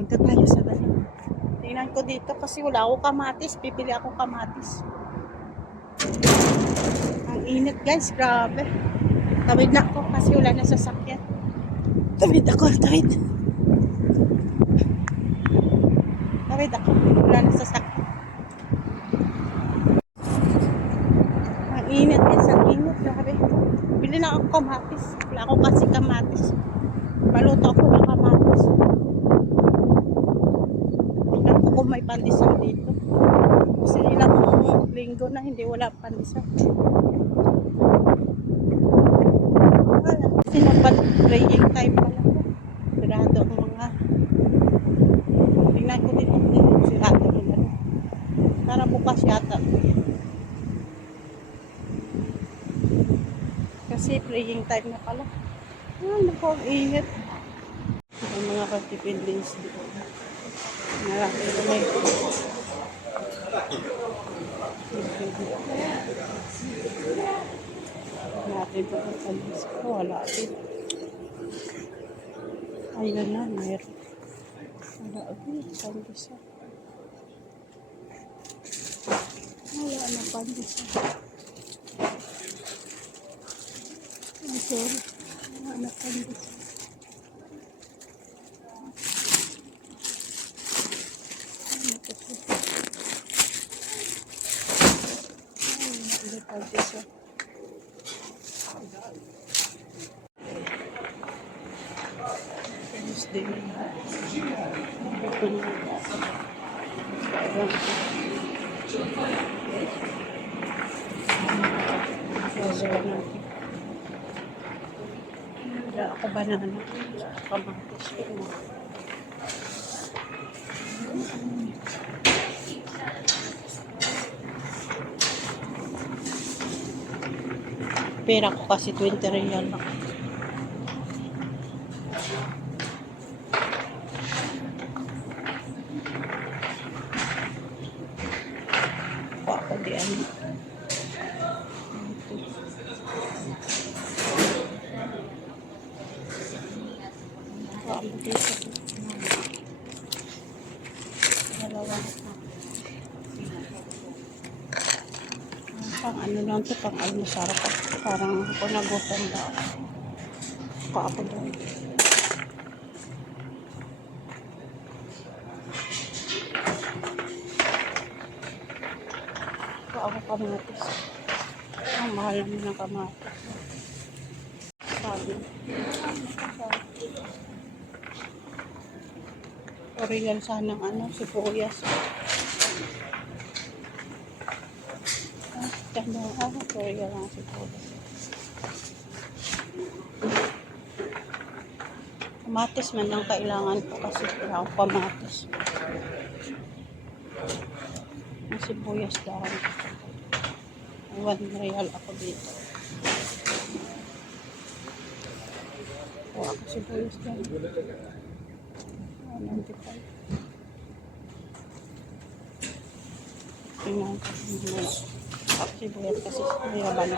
Punta tayo sa balik. Tingnan ko dito kasi wala akong kamatis. Pipili akong kamatis. Ang init guys, grabe. Tawid na ako kasi wala na sasakyan. Tawid ako, tawid. Tawid ako, wala na sasakyan. Ang init guys, ang init, grabe. Bili na ako kamatis. Wala ako kasi kamatis. Paluto ako ng kamatis. Tingnan ko kung may pandesal dito. Kasi ilang linggo na hindi wala pandesal. Kasi nagpa-praying time pala ko. Sirado ang mga. Tingnan ko dito kung sirado ang ano. Para bukas yata. Kasi praying time na pala. Naku, ang init. Ang mga katipindings dito. Marami ito may natin ito ang pandis ko. Wala din. Ayun na, meron. Wala din, pandis. Wala na pandis. Ay, sorry. Wala na pandis. Ako banana, kamatis ko. Pera ko kasi 20 real lang. Kuha ko di ano. Kuha ko dito. Dalawa. Pang ano lang ito, pang almusar ko. Parang ako nagutom ba. Kuha ko doon. Kuha ko kamatis. Ang mahal naman ng kamatis. Sabi. Origal sanang ano, sibuyas. Ganda ako, origal lang sibuyas. Kamatis man lang kailangan ko kasi wala akong kamatis. Ang sibuyas dahil. 1 real ako dito. Kuha ko sibuyas dahil. 95. Tingnan ko may sibuyas kasi niraban.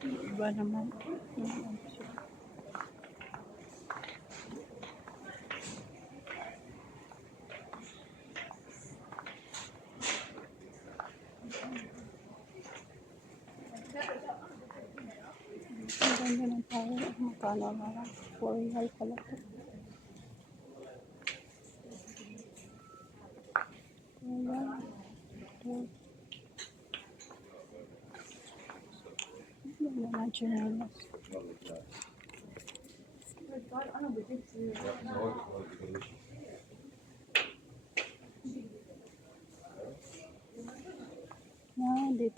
Iba naman. Ang ganda ng tayo. Magkano naman? 4 real pala ito. Ayan. Ganda ng chinelas.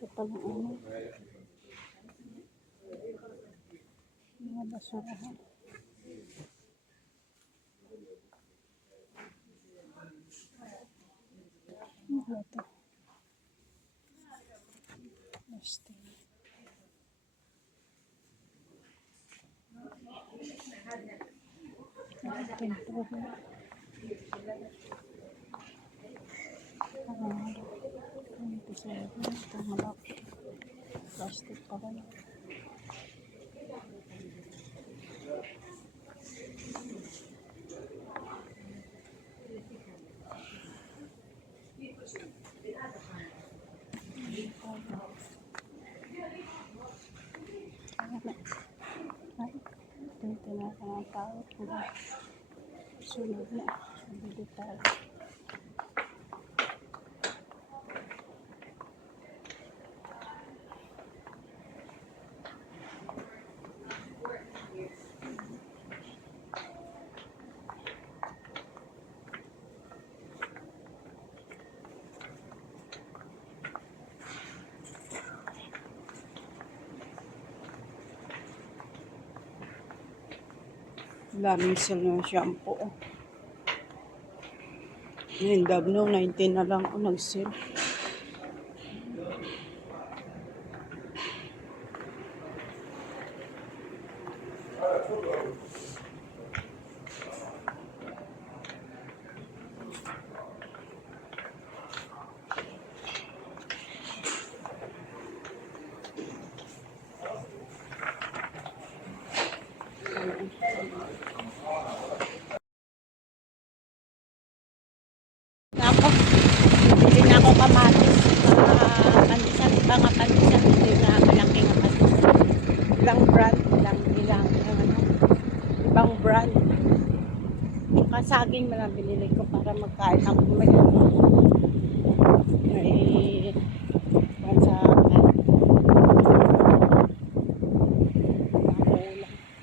Ito pala ano. Mga basurahan. Ano ba ito? Plastic. Pintura. Plastic pala. Ito na ang tao. Sunod na. Bili tayo. Daming sale ng shampoo. Yung Dabno, 19 na lang ako nag-sale. Ako, hindi na ako kamatis. Pandisan, iba nga pandisan, hindi na malaki nga pandisan. Ilang brand, ilang ibang brand. Kasaging malang binili ko para magkain ako. May bansakan.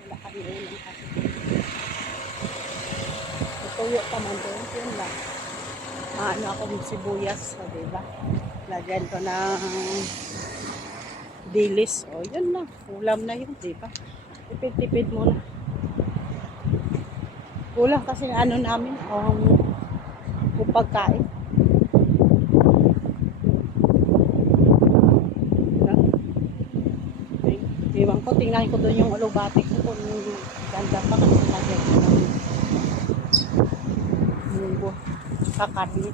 Wala kami ulam kasi. Tuyo pa man doon, yun lang. Ano akong sibuyas, diba? Lagyan ko ng dilis. O, yun lang. Ulam na yun, diba? Tipid-tipid muna. Kulang kasi ano namin, pagkain. Iwan ko, tingnan ko doon yung alubati ko kung ganda pa kasi lagyan ko ng munggo. Kakarni.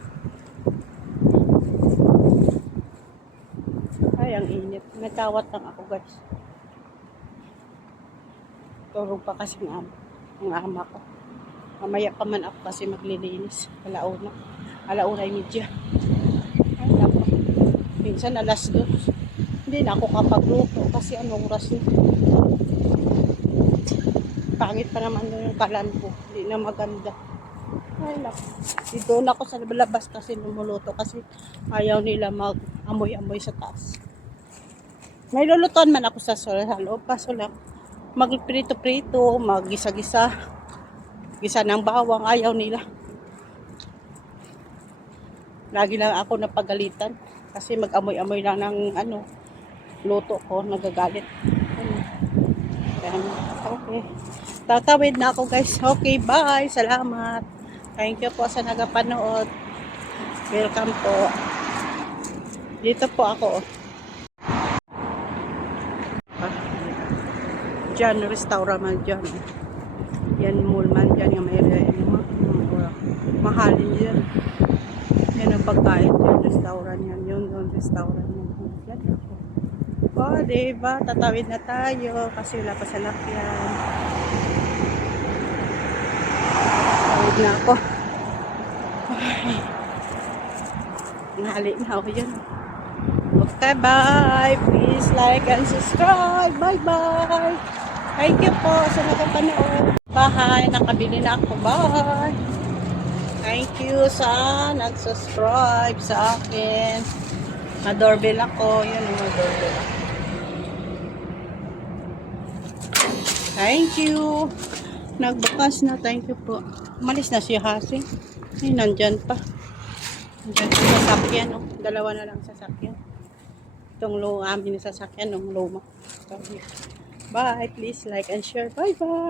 Ay, ang init. Nagkawat lang ako, guys. Turog pa kasi ang ama ko. Mamaya pa man ako kasi maglilinis. Alauna. Alauna yung media. Ay, naku. Minsan alas 2. Hindi na ako kapagluto kasi anong oras na. Pangit pa naman yung kalan ko. Hindi na maganda. Ay, naku. Dito na ako sa labas kasi lumuluto kasi ayaw nila mag-amoy-amoy sa taas. May lulutuan man ako sa loob. Kaso lang, mag-prito-prito, mag-gisa-gisa. Gisa ng bawang, ayaw nila. Lagi lang ako napagalitan kasi mag-amoy-amoy lang ng luto ko, nagagalit. Okay. Tatawid na ako, guys. Okay, bye. Salamat. Thank you po sa nagapanood. Welcome po. Dito po ako. Diyan, restaurant man dyan. Yan, mall man dyan. Yung may mahalin dyan. Yan ang pagkain dyan. Restaurant yan. Yung restaurant yan. Yan ako. O, diba? Tatawid na tayo. Kasi wala pa sa lakyan. Tatawid na ako. Nahali na ako yan. Okay, bye. Please like and subscribe. Bye-bye. Thank you po sa nagpapanood. Bye. Nakabili na ako. Bye. Thank you sa nag-subscribe sa akin. Ma-doorbell ako. Yun ang ma-doorbell ako. Thank you. Nagbukas na. Thank you po. Umalis na si Hasi. Ay, nandyan pa. Nandyan sa sasakyan. Oh. Dalawa na lang sasakyan. Itong amin na sasakyan, ng luma. So, bye. Please like and share. Bye-bye.